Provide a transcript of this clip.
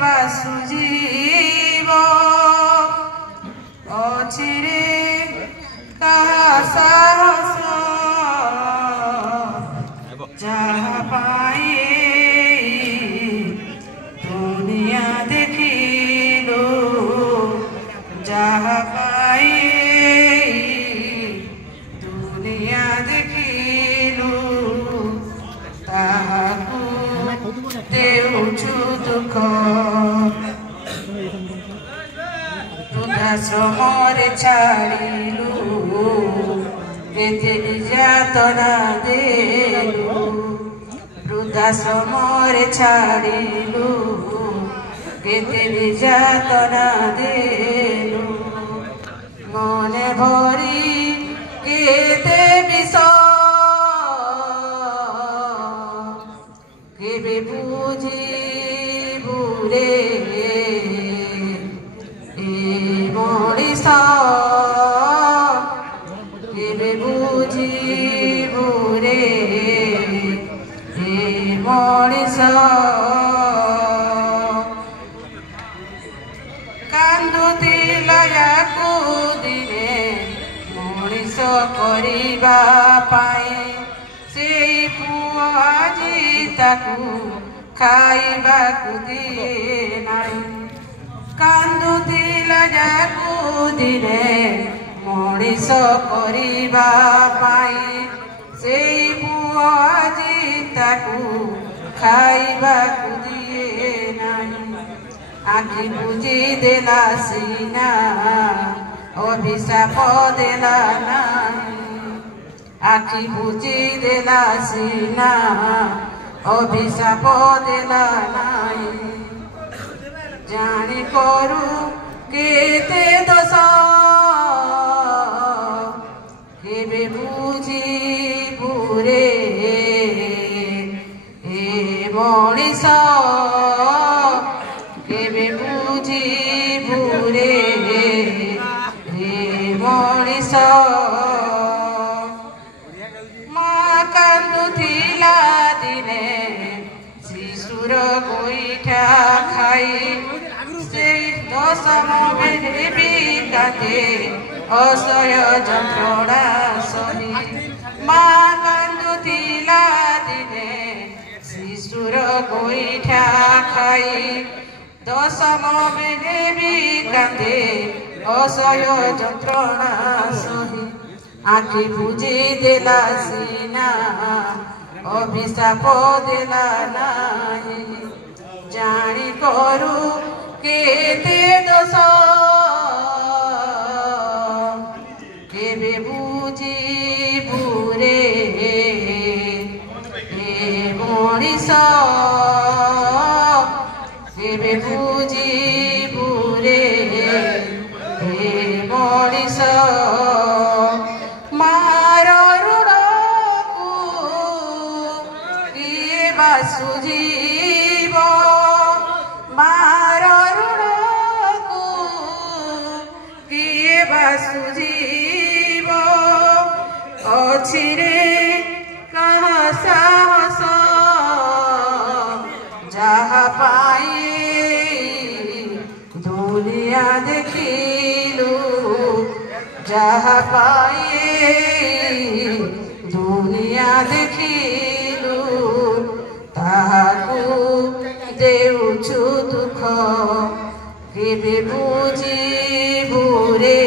बासुजीव अछिरे कहा साहस जहाँ पाए दुनिया देखिलो जहाँ पाए दुनिया देखिलो ताहाकु देउछु दुख वृद्धाश्रमरे छाड़िलु केते निर्यातना देलु वृद्धाश्रमरे छाड़िलु केते निर्यातना देलु मने भरी केते विष केबे बुझिबु रे मणिष केबे बुझिबु रे मणिष कांदुथिला याकु दिने मणिष करिबा पाए सेई पुआ आजी ताकु खाइबाकु दिए नाई कांदुथिला याकु दिने मणिष करिबा पाए सेई पुआ आजी ताकु खाइबाकु दिए नाई आखि बुझी देला सीना अभिशाप देला नाई आखि बुझी देला सीना अभिशाप देला नाई जानी करू केते दोष केबे बुझिबु रे मणिष केबे बुझिबु रे मणिष माँ कांदुथिला दिने शिशुर गोइठा खाई से दशम बेबी कांदे असह्य যন্ত্রণা सही माँ कांदुथिला दिने शिशुर गोइठा खाई दशम बेबी कांदे असह्य যন্ত্রণা सही आखि बुझी देला सीना अभिशाप देला नाई जानी करू केते दोष केबे बुझिबु रे मणिष केबे बुझिबु रे मणिष बासुजीव मार ऋणकु किए बासुजीव अछिरे कहा साहस जहाँ पाए दुनिया देखिलु जहाँ पाए दुनिया देखिलु ताहाकु देउछु दुख केबे बुझिबु रे